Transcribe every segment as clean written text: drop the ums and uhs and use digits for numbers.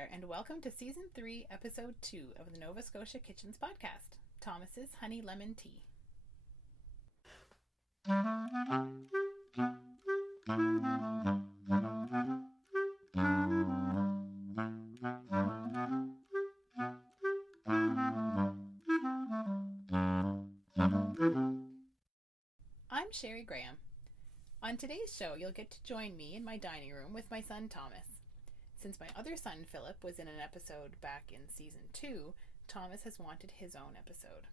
there, and welcome to Season 3, Episode 2 of the Nova Scotia Kitchens podcast, Thomas's Honey Lemon Tea. I'm Sherry Graham. On today's show, you'll get to join me in my dining room with my son Thomas. Since my other son, Philip, was in an episode back in Season 2, Thomas has wanted his own episode.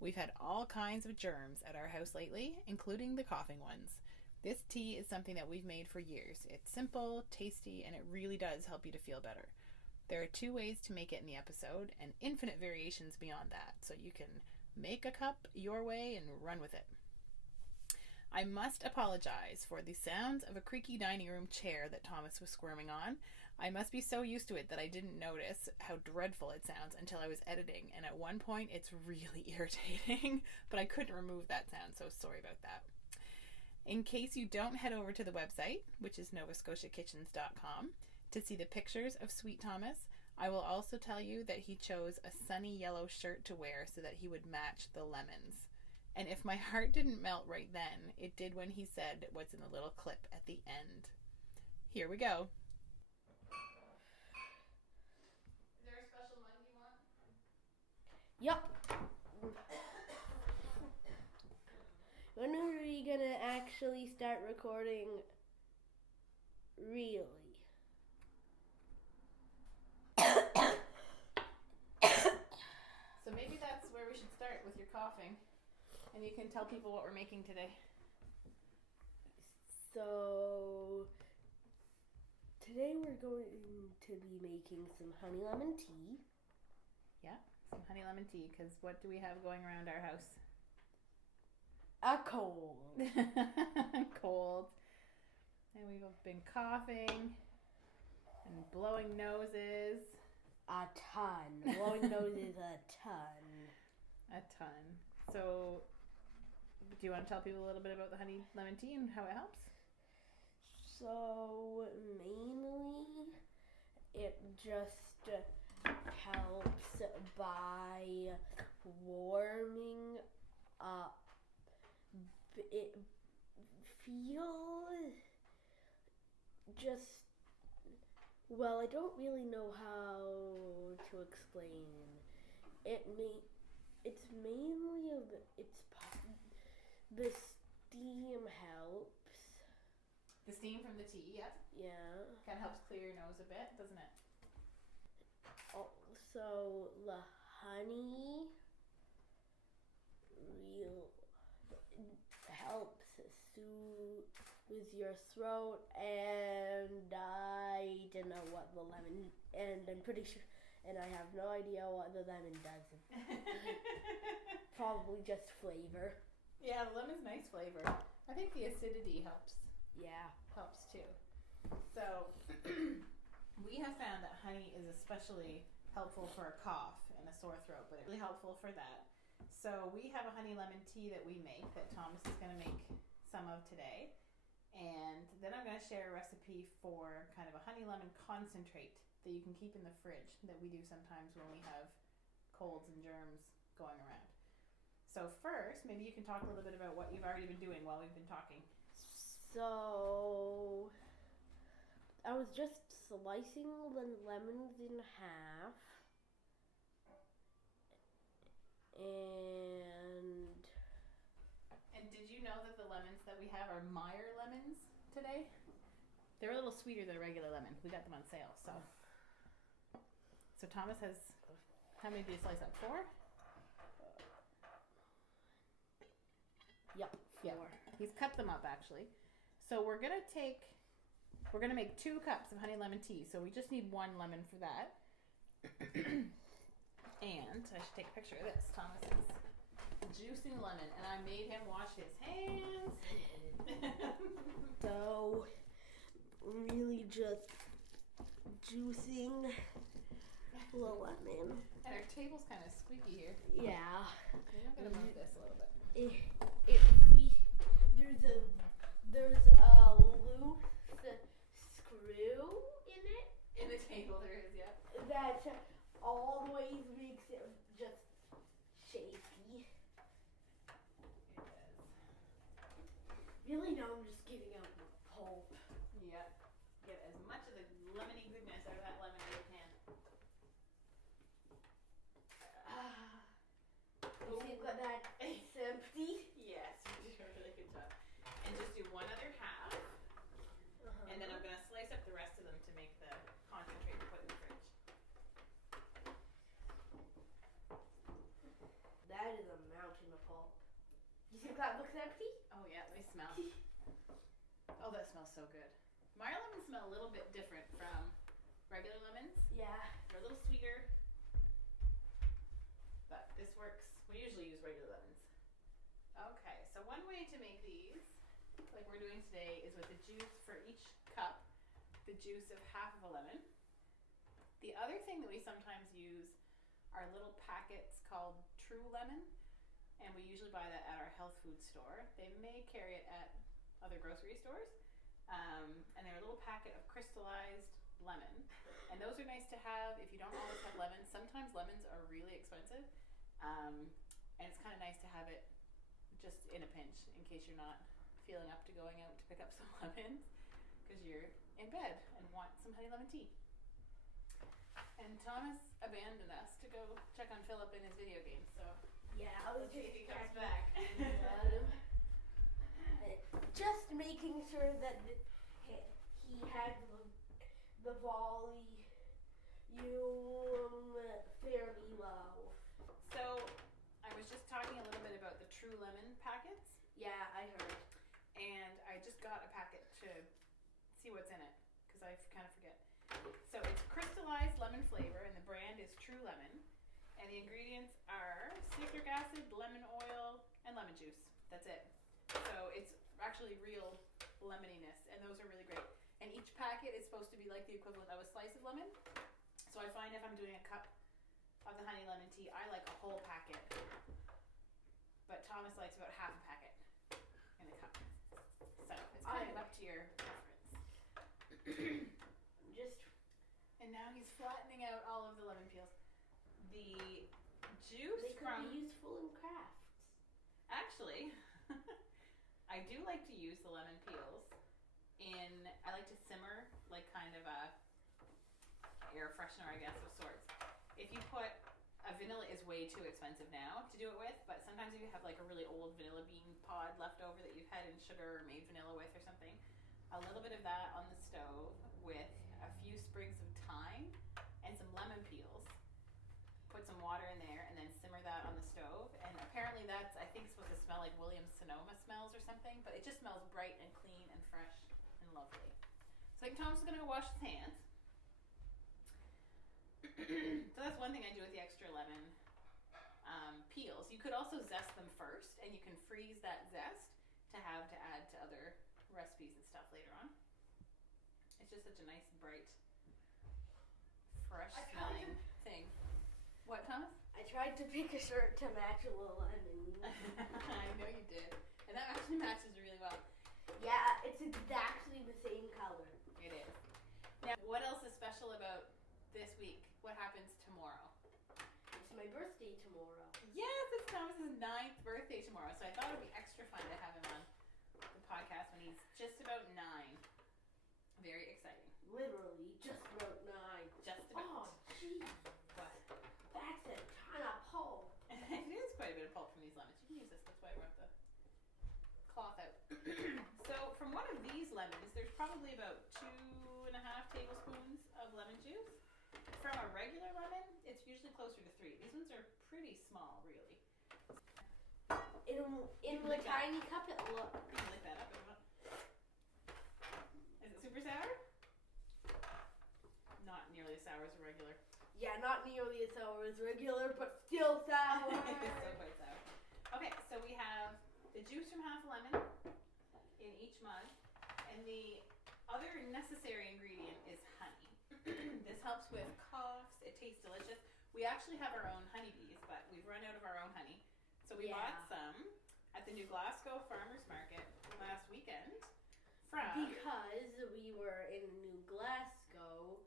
We've had all kinds of germs at our house lately, including the coughing ones. This tea is something that we've made for years. It's simple, tasty, and it really does help you to feel better. There are 2 ways to make it in the episode, and infinite variations beyond that, so you can make a cup your way and run with it. I must apologize for the sounds of a creaky dining room chair that Thomas was squirming on. I must be so used to it that I didn't notice how dreadful it sounds until I was editing, and at one point it's really irritating, but I couldn't remove that sound, so sorry about that. In case you don't head over to the website, which is novascotiakitchens.com, to see the pictures of Sweet Thomas, I will also tell you that he chose a sunny yellow shirt to wear so that he would match the lemons. And if my heart didn't melt right then, it did when he said what's in the little clip at the end. Here we go. Is there a special mug you want? Yup. When are we gonna actually start recording? Really? So maybe that's where we should start with your coughing. And you can tell people what we're making today. So, today we're going to be making some honey lemon tea. Yeah, some honey lemon tea, because what do we have going around our house? A cold. Cold. And we've been coughing and blowing noses. A ton. Blowing noses a ton. A ton. So, do you want to tell people a little bit about the honey lemon tea and how it helps? So, mainly, it just helps by warming up. It feels just, well, I don't really know how to explain. It's mainly the steam helps. The steam from the tea, yep. Yeah. Kind of helps clear your nose a bit, doesn't it? Also, the honey helps soothe your throat, and I don't know what the lemon, and I'm pretty sure, and I have no idea what the lemon does. Probably just flavor. Yeah, the lemon's nice flavor. I think the acidity helps. Yeah. Helps too. So, we have found that honey is especially helpful for a cough and a sore throat, but it's really helpful for that. So, we have a honey lemon tea that we make that Thomas is going to make some of today. And then I'm going to share a recipe for kind of a honey lemon concentrate that you can keep in the fridge that we do sometimes when we have colds and germs going around. So first, maybe you can talk a little bit about what you've already been doing while we've been talking. So, I was just slicing the lemons in half. And did you know that the lemons that we have are Meyer lemons today? They're a little sweeter than a regular lemon. We got them on sale, so. So Thomas has, how many do you slice up? 4? Yep, 4. Yeah. He's cut them up actually. So we're gonna make 2 cups of honey lemon tea. So we just need 1 lemon for that. And I should take a picture of this. Thomas is juicing lemon, and I made him wash his hands. So, really just juicing the lemon. And our table's kind of squeaky here. Yeah. Maybe I'm gonna move this a little bit. There's a loose screw in it. In the table there is, yeah. That always makes it just shaky. It does. Really, now I'm just getting out the pulp. Yep. Get as much of the lemony goodness out of that lemon as you can. You see, got that it's empty. Yes, you did a really good job. And just do one other half. And then I'm going to slice up the rest of them to make the concentrate to put in the fridge. That is a mountain of pulp. You think that looks empty? Oh yeah, let me smell. Oh, that smells so good. My lemons smell a little bit different from regular lemons. Yeah. They're a little sweeter. But this works. We usually use regular lemons. Okay, so one way to make these, like we're doing today, is with the juice for each cup, the juice of half of a lemon. The other thing that we sometimes use are little packets called True Lemon, and we usually buy that at our health food store. They may carry it at other grocery stores, and they're a little packet of crystallized lemon, and those are nice to have if you don't always have lemons. Sometimes lemons are really expensive, and it's kind of nice to have it just in a pinch in case you're not feeling up to going out to pick up some lemons because you're in bed and want some honey lemon tea. And Thomas abandoned us to go check on Philip in his video game, so Yeah, I was let's see if he just comes back. just making sure that he had the volume fairly low. So I was just talking a little bit about the True Lemon packets, Yeah, I heard. and I just got a packet to see what's in it because I kind of forget. So it's crystallized lemon flavor, and the brand is True Lemon, and the ingredients are citric acid, lemon oil, and lemon juice. That's it. So it's actually real lemoniness, and those are really great. And each packet is supposed to be like the equivalent of a slice of lemon. So I find if I'm doing a cup of the honey lemon tea, I like a whole packet, but Thomas likes about half a packet in a cup. So it's kind of up to your preference. And now he's flattening out all of the lemon peels. The juice They could from be useful in crafts. actually, I do like to use the lemon peels I like to simmer like kind of a air freshener, I guess, of sorts. If you put vanilla is way too expensive now to do it with, but sometimes if you have like a really old vanilla bean pod left over that you've had in sugar or made vanilla with or something, a little bit of that on the stove with a few sprigs of thyme and some lemon peels. Put some water in there and then simmer that on the stove. And apparently that's, I think, supposed to smell like Williams-Sonoma smells or something, but it just smells bright and clean and fresh and lovely. So I think Tom's gonna go wash his hands. So that's one thing I do with the extra lemon peels. You could also zest them first, and you can freeze that zest to have to add to other recipes and stuff later on. It's just such a nice, bright, fresh smelling thing. What, Thomas? I tried to pick a shirt to match a little lemon. I know you did. And that actually matches really well. Yeah, it's exactly the same color. It is. Now, what else is special about this week? What happens tomorrow? It's my birthday tomorrow. Yes, it's Thomas's 9th birthday tomorrow, so I thought it would be extra fun to have him on the podcast when he's just about 9. Very exciting. Literally, just about 9. Just about. Oh, jeez. What? That's a ton of pulp. It is quite a bit of pulp from these lemons. You can use this, that's why I brought the cloth out. So from one of these lemons, there's probably about 2.5 tablespoons of lemon juice. From a regular lemon, it's usually closer to 3. These ones are pretty small, really. In the tiny cup, it looks. You can lick that up if you want. Is it super sour? Not nearly as sour as a regular. Yeah, not nearly as sour as regular, but still sour. It's still quite sour. Okay, so we have the juice from half a lemon in each mug, and the other necessary ingredient is honey. This helps with coughs. It tastes delicious. We actually have our own honeybees, but we've run out of our own honey. So we bought some at the New Glasgow Farmers Market last weekend from... Because we were in New Glasgow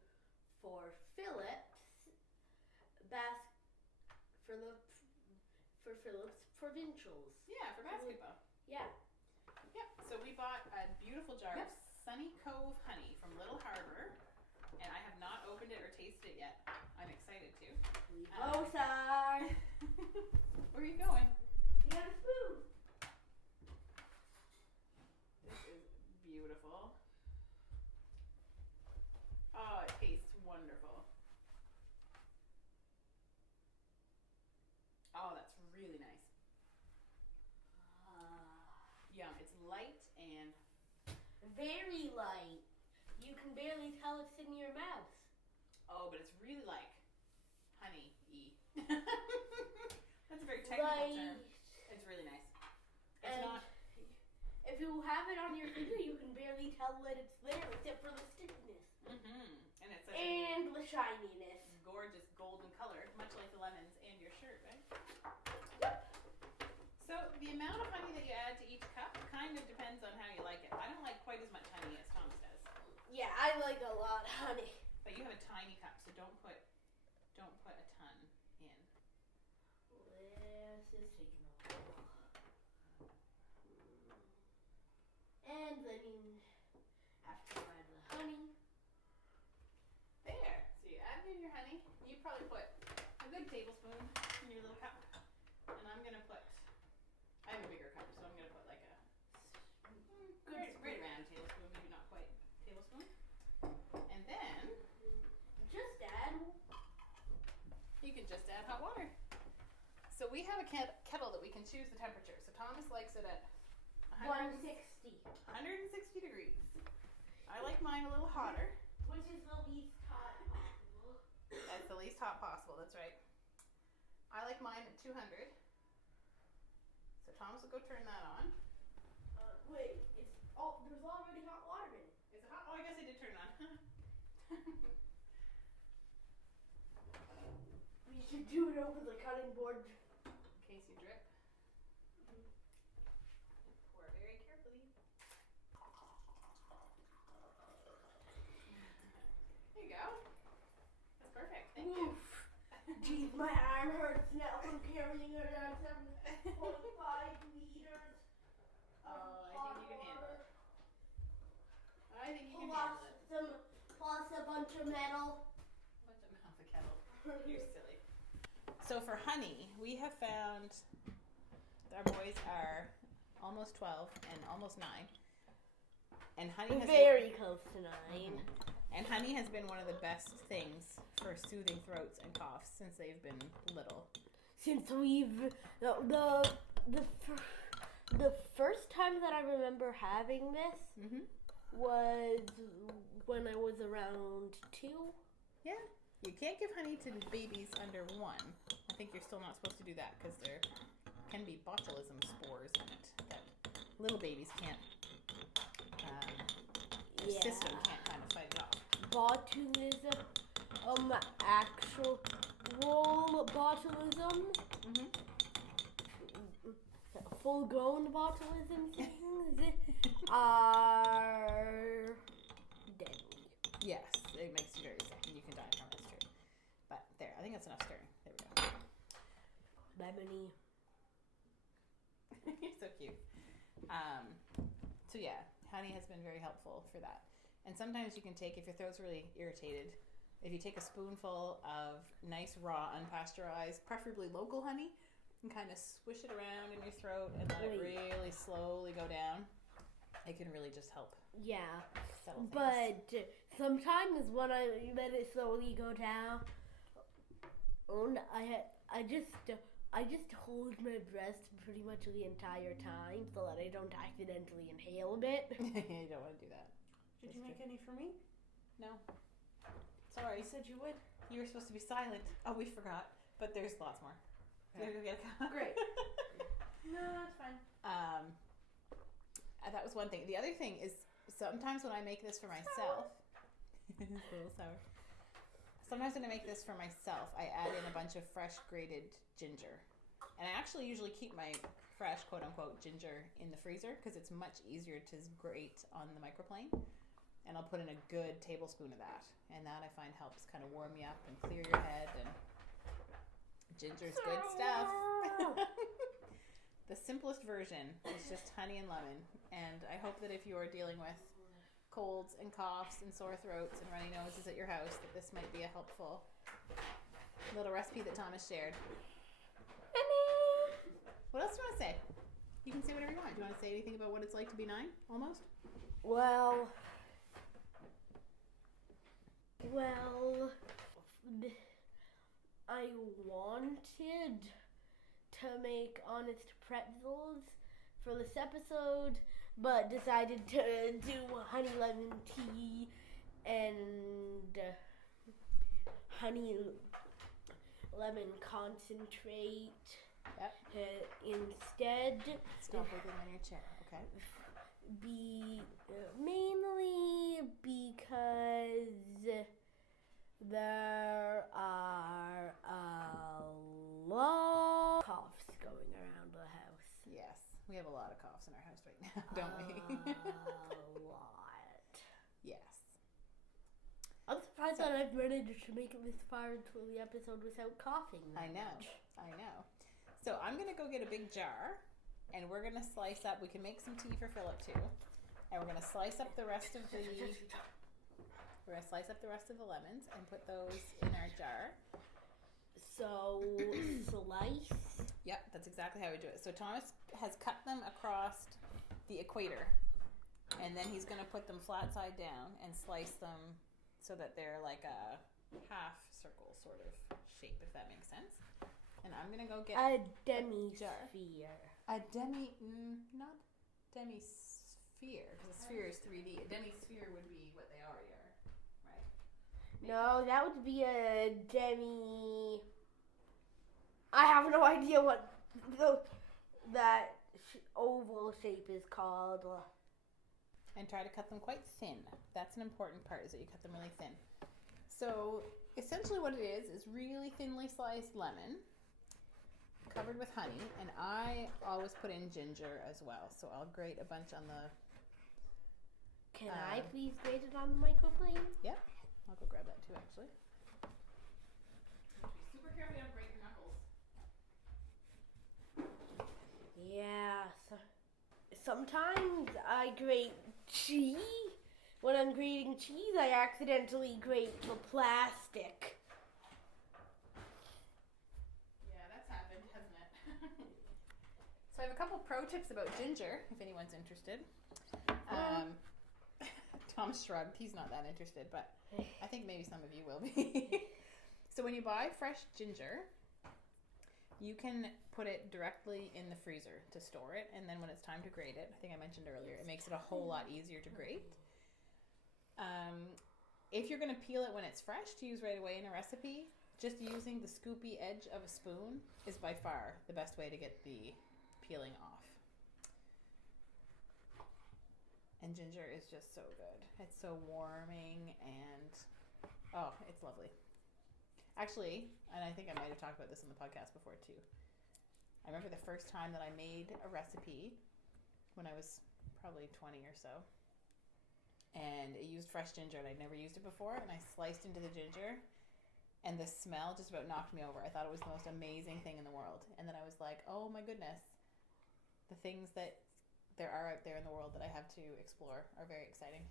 for Philip's provincials. Yeah, for basketball. Yeah. Yep. So we bought a beautiful jar of Sunny Cove honey from Little Harbor, and I have not opened it or tasted it yet. I'm excited to. We both are. Where are you going? You got a spoon. This is beautiful. Oh, it tastes wonderful. Oh, that's really nice. Yum. It's light and very light. You can barely tell it's in your mouth. Oh, but it's really like honey-y. That's a very technical term. It's really nice. It's not. If you have it on your finger, you can barely tell that it's there, except for the stickiness. And it's the shininess. Gorgeous golden color, much like the lemons and your shirt, right? Yep. So the amount of honey that you add to each cup kind of depends on how you like it. I don't like quite as much honey as Thomas does. Yeah, I like a lot of honey. But you have a tiny cup, so don't put a ton in. This is taking a while. And then you have to add the honey. There. So you add in your honey. You probably put a good tablespoon in your little cup. And I'm going to put, I have a bigger cup, so I'm going to put like a right around tablespoon, maybe not quite tablespoon. And then just add. You can just add hot water. So we have a kettle that we can choose the temperature. So Thomas likes it at 160 degrees. I like mine a little hotter. Which is the least hot possible. That's the least hot possible, that's right. I like mine at 200. So Thomas will go turn that on. Wait, there's already hot water in it. Is it hot? Oh, I guess I did turn it on. We should do it over the cutting board. In case you drip. Pour very carefully. There you go. That's perfect. Thank you. Jeez, my arm hurts now from carrying it around 7.5 meters. I think you can handle it. I think you can handle it. Plus a bunch of metal. Bunch of metal the kettle. You're silly. So for honey, we have found our boys are almost 12 and almost 9. And honey has very close to 9. And honey has been one of the best things for soothing throats and coughs since they've been little. Since we've the first time that I remember having this was when I was around 2. Yeah. You can't give honey to babies under 1. I think you're still not supposed to do that because there can be botulism spores in it that little babies can't, their system can't kind of fight it off. Botulism, actual botulism, full-grown botulism things are deadly. Yes, it makes you very sick and you can die from it, it's true. But there, I think that's enough stirring. There we go. Lemony. You're so cute. So yeah, honey has been very helpful for that. And sometimes you can take, if your throat's really irritated, if you take a spoonful of nice raw unpasteurized, preferably local honey, and kind of swish it around in your throat and let it really slowly go down, it can really just help. Yeah, settle things. But sometimes when I let it slowly go down, I just hold my breath pretty much the entire time so that I don't accidentally inhale a bit. You don't want to do that. Did you make any for me? No. Sorry. You said you would. You were supposed to be silent. Oh, we forgot. But there's lots more. Okay. Go get a cup. Great. No, that's fine. That was one thing. The other thing is sometimes when I make this for myself, it's a little sour. Sometimes when I make this for myself, I add in a bunch of fresh grated ginger. And I actually usually keep my fresh, quote-unquote, ginger in the freezer because it's much easier to grate on the microplane. and I'll put in a good tablespoon of that. And that I find helps kind of warm you up and clear your head. And ginger's good stuff. The simplest version is just honey and lemon. And I hope that if you're dealing with colds and coughs and sore throats and runny noses at your house, that this might be a helpful little recipe that Thomas shared. What else do you want to say? You can say whatever you want. Do you want to say anything about what it's like to be 9, almost? Well, I wanted to make honest pretzels for this episode, but decided to do honey lemon tea and honey lemon concentrate. Yep. Instead. Stop wiggling on your chair, okay? Mainly because there are a lot of coughs going around the house. Yes, we have a lot of coughs in our house right now, don't we? A lot. Yes. I'm surprised that I've managed to make it this far into the episode without coughing. I know. So I'm going to go get a big jar, and we're going to slice up. We can make some tea for Philip too. And we're going to slice up the rest of the lemons and put those in our jar. So slice. Yep, that's exactly how we do it. So Thomas has cut them across the equator, and then he's going to put them flat side down and slice them so that they're like a half circle sort of shape, if that makes sense. And I'm going to go get a demi-sphere. Not demi-sphere, because a sphere is 3D. A demi-sphere would be what they already are, right? Maybe. No, that would be a demi... I have no idea what that oval shape is called. And try to cut them quite thin. That's an important part, is that you cut them really thin. So essentially what it is really thinly sliced lemon covered with honey, and I always put in ginger as well, so I'll grate a bunch on the... Can I please grate it on the microplane? Yep, I'll go grab that too, actually. Be super careful you don't break your knuckles. Yeah, sometimes I grate cheese. When I'm grating cheese, I accidentally grate the plastic. So I have a couple pro tips about ginger, if anyone's interested. Tom shrugged. He's not that interested, but I think maybe some of you will be. So when you buy fresh ginger, you can put it directly in the freezer to store it, and then when it's time to grate it, I think I mentioned earlier, it makes it a whole lot easier to grate. If you're going to peel it when it's fresh to use right away in a recipe, just using the scoopy edge of a spoon is by far the best way to get the peeling off. And ginger is just so good. It's so warming and it's lovely. Actually, and I think I might have talked about this in the podcast before too. I remember the first time that I made a recipe when I was probably 20 or so. And it used fresh ginger, and I'd never used it before, and I sliced into the ginger, and the smell just about knocked me over. I thought it was the most amazing thing in the world. And then I was like, oh my goodness, the things that there are out there in the world that I have to explore are very exciting.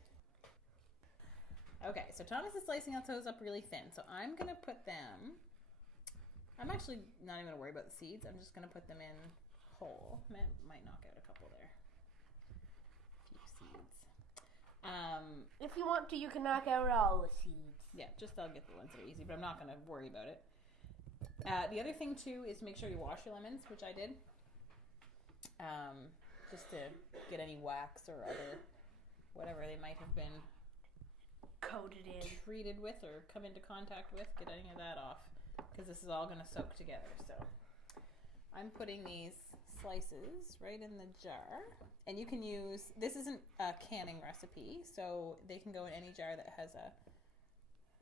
Okay, so Thomas is slicing those up really thin. So I'm going to put them, I'm actually not even going to worry about the seeds. I'm just going to put them in whole. Might knock out a couple there. A few seeds. If you want to, you can knock out all the seeds. Yeah, just I'll get the ones that are easy, but I'm not going to worry about it. The other thing too is make sure you wash your lemons, which I did. Just to get any wax or other whatever they might have been coated in, treated with, or come into contact with, get any of that off, because this is all going to soak together. So I'm putting these slices right in the jar, and you can use, this isn't a canning recipe, so they can go in any jar that has a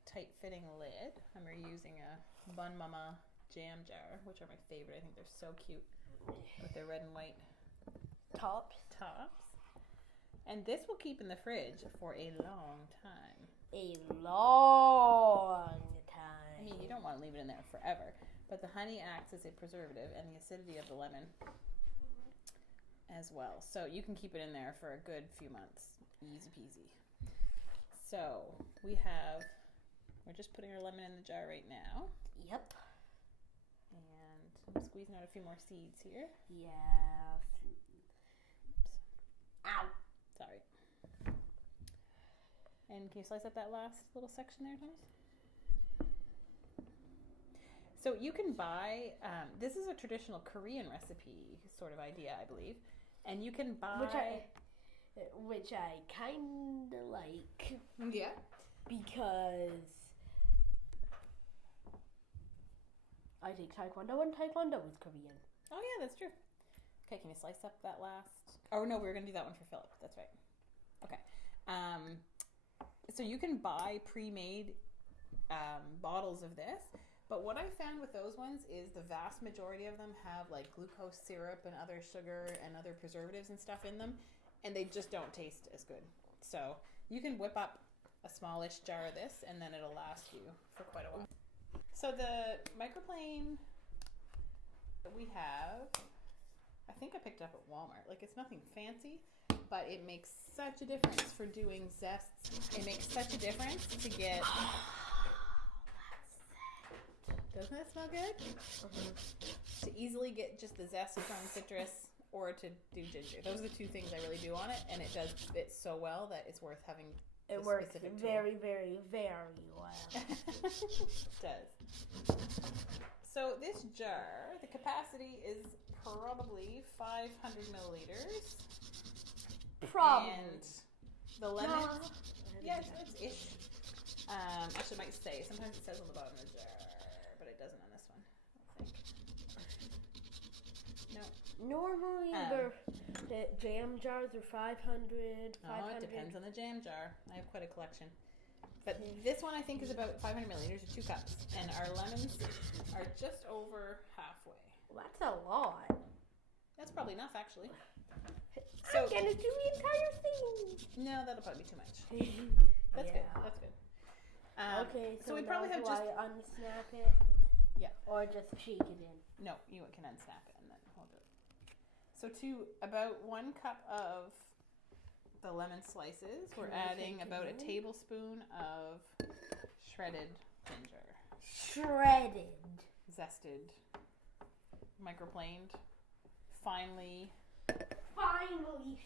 tight fitting lid. I'm reusing a Bun Mama jam jar, which are my favorite. I think they're so cute with their red and white tops. And this will keep in the fridge for a long time. A long time. I mean, you don't want to leave it in there forever, but the honey acts as a preservative and the acidity of the lemon as well. So you can keep it in there for a good few months. Easy peasy. So we're just putting our lemon in the jar right now. Yep. And I'm squeezing out a few more seeds here. Yeah. Oops. Ow. Sorry. And can you slice up that last little section there, Thomas? So you can buy, this is a traditional Korean recipe sort of idea, I believe. And you can buy... Which I kind of like. Yeah. Because I take Taekwondo and Taekwondo is Korean. Oh, yeah, that's true. Okay, can you slice up that last? Oh, no, we were going to do that one for Philip. That's right. Okay. So you can buy pre-made bottles of this. But what I found with those ones is the vast majority of them have like glucose syrup and other sugar and other preservatives and stuff in them. And they just don't taste as good. So you can whip up a smallish jar of this and then it'll last you for quite a while. So the microplane that we have, I think I picked up at Walmart. Like, it's nothing fancy, but it makes such a difference for doing zests. It makes such a difference to get... Doesn't it smell good? Mm-hmm. To easily get just the zest from citrus or to do ginger. Those are the two things I really do on it, and it does fit so well that it's worth having it works very, very, very well. It does. So this jar, the capacity is probably 500 milliliters. Probably. And the lemon, yeah, it's ish. Actually, I might say, sometimes it says on the bottom of the jar, but it doesn't on this one, I think. No. Normally, the jam jars are 500. Oh, it depends on the jam jar. I have quite a collection. But this one, I think, is about 500 milliliters or 2 cups. And our lemons are just over halfway. Well, that's a lot. That's probably enough, actually. I'm going to do the entire thing. No, that'll probably be too much. That's good. That's good. Okay, so we probably have just... I unsnap it? Yeah. Or just shake it in? No, you can unsnap it and then hold it. So to about 1 cup of the lemon slices, we're adding about a tablespoon of shredded ginger. Shredded. Zested. Microplaned. Finely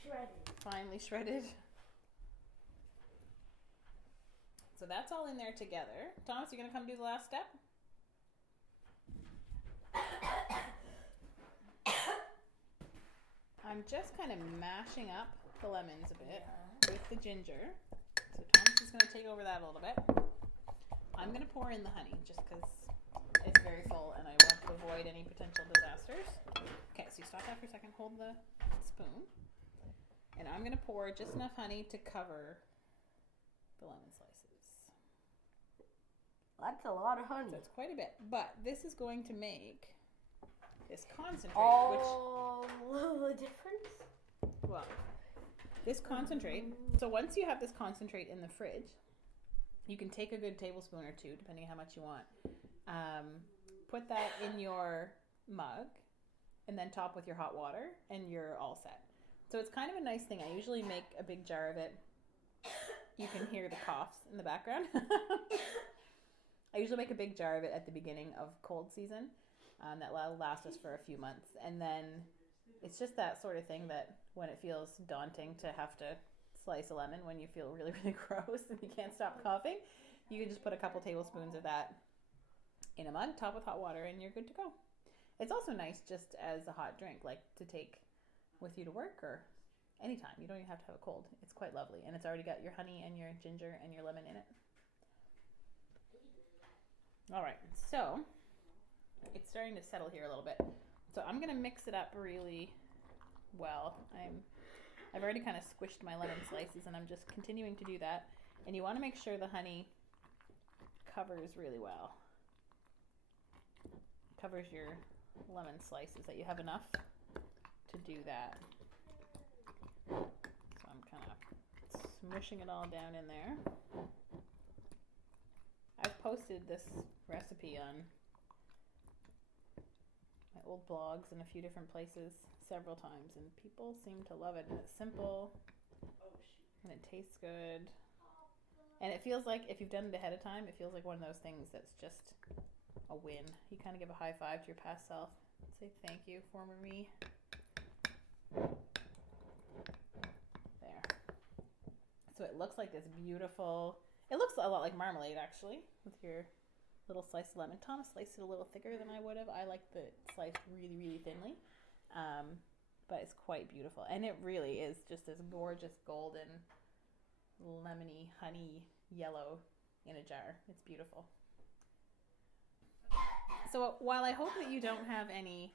shredded. Finely shredded. So that's all in there together. Thomas, you going to come do the last step? I'm just kind of mashing up the lemons a bit with the ginger. So Thomas is going to take over that a little bit. I'm going to pour in the honey just because it's very full and I want to avoid any potential disasters. Okay, so you stop that for a second. Hold the spoon. And I'm going to pour just enough honey to cover the lemon slices. That's a lot of honey. So it's quite a bit. But this is going to make this concentrate, the difference? Well, this concentrate, so once you have this concentrate in the fridge, you can take a good tablespoon or 2, depending on how much you want, put that in your mug, and then top with your hot water, and you're all set. So it's kind of a nice thing. I usually make a big jar of it. You can hear the coughs in the background. I usually make a big jar of it at the beginning of cold season. That will last us for a few months. And then it's just that sort of thing that when it feels daunting to have to slice a lemon when you feel really, really gross and you can't stop coughing, you can just put a couple tablespoons of that in a mug, top with hot water, and you're good to go. It's also nice just as a hot drink, like to take with you to work or anytime. You don't even have to have it cold. It's quite lovely. And it's already got your honey and your ginger and your lemon in it. All right, so it's starting to settle here a little bit. So I'm going to mix it up really well. I've already kind of squished my lemon slices and I'm just continuing to do that. And you want to make sure the honey covers really well. Covers your lemon slices, that you have enough to do that. So I'm kind of smushing it all down in there. I've posted this recipe on my old blogs in a few different places several times, and people seem to love it. And it's simple, and it tastes good, and it feels like, if you've done it ahead of time, it feels like one of those things that's just a win. You kind of give a high five to your past self, say thank you, former me. There. So it looks like this beautiful, it looks a lot like marmalade actually, with your little slice of lemon. Thomas sliced it a little thicker than I would have. I like the sliced really, really thinly. But it's quite beautiful. And it really is just this gorgeous golden, lemony, honey yellow in a jar. It's beautiful. So while I hope that you don't have any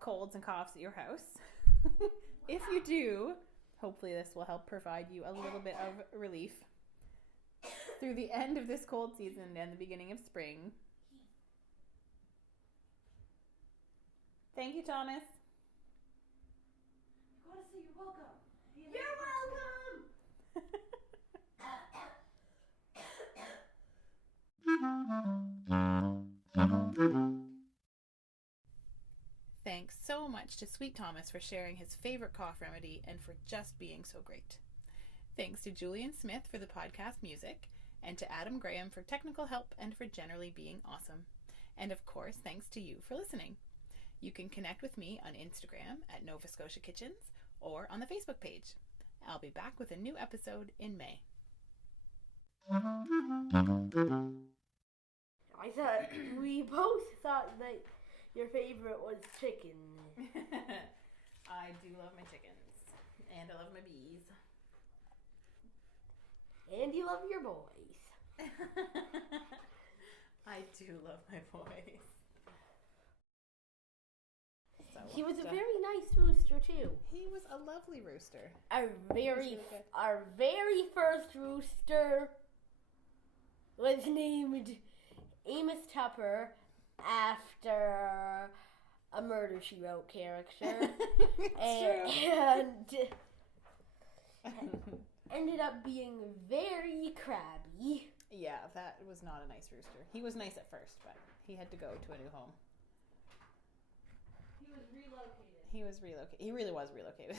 colds and coughs at your house, if you do, hopefully this will help provide you a little bit of relief through the end of this cold season and the beginning of spring. Thank you, Thomas. I gotta say you're welcome. You're welcome! Thanks so much to Sweet Thomas for sharing his favorite cough remedy and for just being so great. Thanks to Julian Smith for the podcast music, and to Adam Graham for technical help and for generally being awesome. And of course, thanks to you for listening. You can connect with me on Instagram at Nova Scotia Kitchens or on the Facebook page. I'll be back with a new episode in May. We both thought that your favorite was chicken. I do love my chickens. And I love my bees. And you love your boys. I do love my boys. So He was a very nice rooster too. He was a lovely rooster. Our very first rooster was named Amos Tupper after a Murder, She Wrote character. and ended up being very crabby. Yeah, that was not a nice rooster. He was nice at first, but he had to go to a new home. He was relocated. He really was relocated.